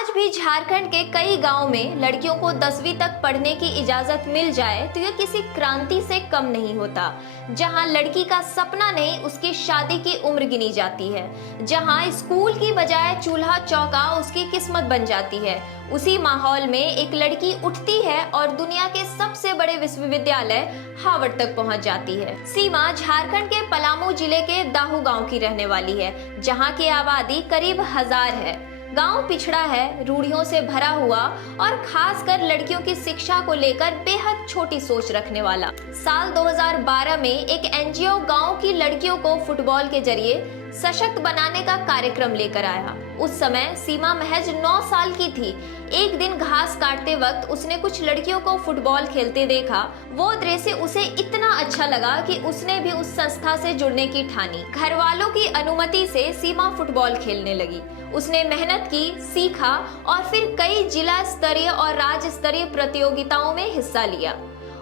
आज भी झारखंड के कई गांव में लड़कियों को 10वीं तक पढ़ने की इजाजत मिल जाए तो यह किसी क्रांति से कम नहीं होता। जहां लड़की का सपना नहीं उसकी शादी की उम्र गिनी जाती है, जहां स्कूल की बजाय चूल्हा चौका उसकी किस्मत बन जाती है, उसी माहौल में एक लड़की उठती है और दुनिया के सबसे बड़े विश्वविद्यालय हार्वर्ड तक पहुंच जाती है। सीमा झारखंड के पलामू जिले के दाहू गांव की रहने वाली है, जहां की आबादी करीब 1000 है। गांव पिछड़ा है, रूढ़ियों से भरा हुआ और खासकर लड़कियों की शिक्षा को लेकर बेहद छोटी सोच रखने वाला। साल 2012 में एक एनजीओ गांव की लड़कियों को फुटबॉल के जरिए सशक्त बनाने का कार्यक्रम लेकर आया। उस समय सीमा महज 9 साल की थी। एक दिन घास काटते वक्त उसने कुछ लड़कियों को फुटबॉल खेलते देखा। वो दृश्य उसे इतना अच्छा लगा कि उसने भी उस संस्था से जुड़ने की ठानी। घर वालों की अनुमति से सीमा फुटबॉल खेलने लगी। उसने मेहनत की, सीखा और फिर कई जिला स्तरीय और राज्य स्तरीय प्रतियोगिताओं में हिस्सा लिया।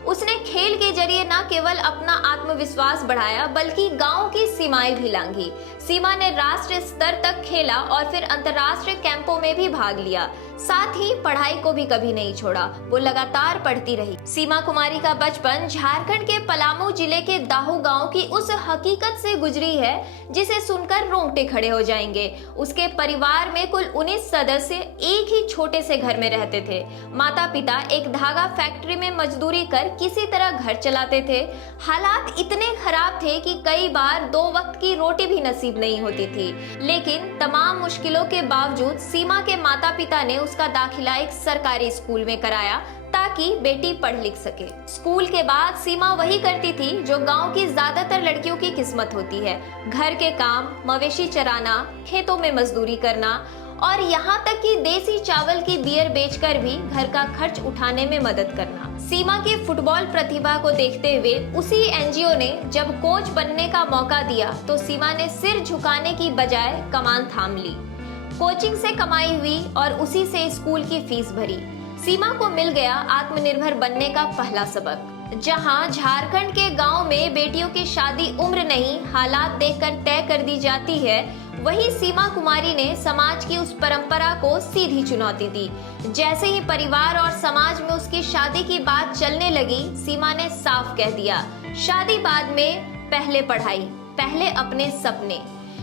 उसने खेल के जरिए न केवल अपना आत्मविश्वास बढ़ाया बल्कि गांव की सीमाएं भी लांघी। सीमा ने राष्ट्रीय स्तर तक खेला और फिर अंतर्राष्ट्रीय कैंपों में भी भाग लिया। साथ ही पढ़ाई को भी कभी नहीं छोड़ा, वो लगातार पढ़ती रही। सीमा कुमारी का बचपन झारखंड के पलामू जिले के दाहू गांव की उस हकीकत से गुजरी है जिसे सुनकर रोंगटे खड़े हो जाएंगे। उसके परिवार में कुल 19 सदस्य एक ही छोटे से घर में रहते थे। माता पिता एक धागा फैक्ट्री में मजदूरी कर किसी तरह घर चलाते थे। हालात इतने खराब थे कि कई बार 2 वक्त की रोटी भी नसीब नहीं होती थी। लेकिन तमाम मुश्किलों के बावजूद सीमा के माता पिता ने उसका दाखिला एक सरकारी स्कूल में कराया ताकि बेटी पढ़ लिख सके। स्कूल के बाद सीमा वही करती थी जो गांव की ज्यादातर लड़कियों की किस्मत होती है, घर के काम, मवेशी चराना, खेतों में मजदूरी करना और यहाँ तक कि देसी चावल की बियर बेचकर भी घर का खर्च उठाने में मदद करना। सीमा की फुटबॉल प्रतिभा को देखते हुए उसी एनजीओ ने जब कोच बनने का मौका दिया तो सीमा ने सिर झुकाने की बजाय कमान थाम ली। कोचिंग से कमाई हुई और उसी से स्कूल की फीस भरी। सीमा को मिल गया आत्मनिर्भर बनने का पहला सबक। जहां झारखंड के गांव में बेटियों की शादी उम्र नहीं हालात देखकर तय कर दी जाती है, वही सीमा कुमारी ने समाज की उस परंपरा को सीधी चुनौती दी। जैसे ही परिवार और समाज में उसकी शादी की बात चलने लगी, सीमा ने साफ कह दिया, शादी बाद में, पहले पढ़ाई, पहले अपने सपने।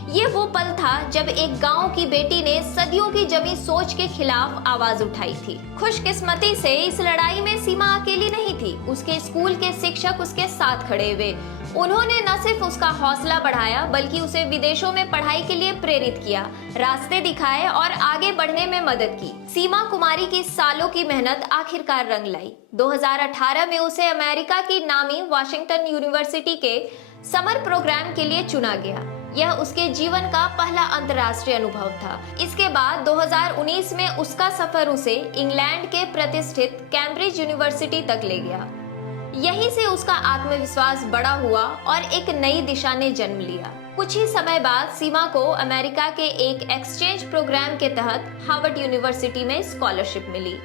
ये वो पल था जब एक गांव की बेटी ने सदियों की जमी सोच के खिलाफ आवाज उठाई थी। खुशकिस्मती से इस लड़ाई में सीमा अकेली नहीं थी। उसके स्कूल के शिक्षक उसके साथ खड़े हुए। उन्होंने न सिर्फ उसका हौसला बढ़ाया बल्कि उसे विदेशों में पढ़ाई के लिए प्रेरित किया, रास्ते दिखाए और आगे बढ़ने में मदद की। सीमा कुमारी की सालों की मेहनत आखिरकार रंग लाई। 2018 में उसे अमेरिका की नामी वाशिंगटन यूनिवर्सिटी के समर प्रोग्राम के लिए चुना गया। यह उसके जीवन का पहला अंतर्राष्ट्रीय अनुभव था। इसके बाद 2019 में उसका सफर उसे इंग्लैंड के प्रतिष्ठित कैम्ब्रिज यूनिवर्सिटी तक ले गया। यहीं से उसका आत्मविश्वास बड़ा हुआ और एक नई दिशा ने जन्म लिया। कुछ ही समय बाद सीमा को अमेरिका के एक एक्सचेंज प्रोग्राम के तहत हार्वर्ड यूनिवर्सिटी में स्कॉलरशिप मिली।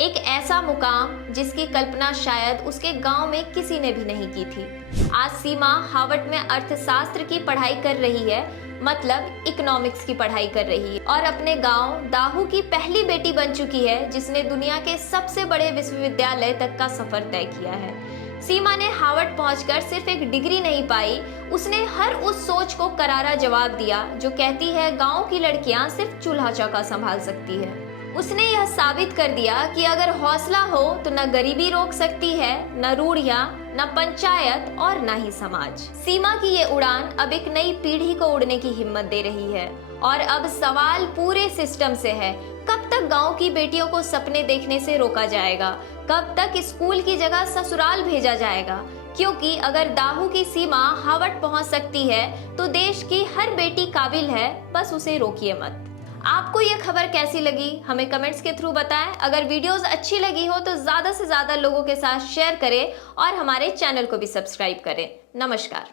एक ऐसा मुकाम जिसकी कल्पना शायद उसके गांव में किसी ने भी नहीं की थी। आज सीमा हार्वर्ड में अर्थशास्त्र की पढ़ाई कर रही है, मतलब इकोनॉमिक्स की पढ़ाई कर रही है और अपने गांव दाहू की पहली बेटी बन चुकी है जिसने दुनिया के सबसे बड़े विश्वविद्यालय तक का सफर तय किया है। सीमा ने हार्वर्ड पहुंचकर सिर्फ एक डिग्री नहीं पाई, उसने हर उस सोच को करारा जवाब दिया जो कहती है गांव की लड़कियां सिर्फ चूल्हा चौका संभाल सकती है। उसने यह साबित कर दिया कि अगर हौसला हो तो न गरीबी रोक सकती है, न रूढ़ियां, न पंचायत और न ही समाज। सीमा की ये उड़ान अब एक नई पीढ़ी को उड़ने की हिम्मत दे रही है और अब सवाल पूरे सिस्टम से है, कब तक गांव की बेटियों को सपने देखने से रोका जाएगा? कब तक स्कूल की जगह ससुराल भेजा जाएगा? क्योंकि अगर दाहू की सीमा हार्वर्ड पहुंच सकती है तो देश की हर बेटी काबिल है, बस उसे रोकिए मत। आपको ये खबर कैसी लगी हमें कमेंट्स के थ्रू बताएं। अगर वीडियोस अच्छी लगी हो तो ज्यादा से ज्यादा लोगों के साथ शेयर करें और हमारे चैनल को भी सब्सक्राइब करें। नमस्कार।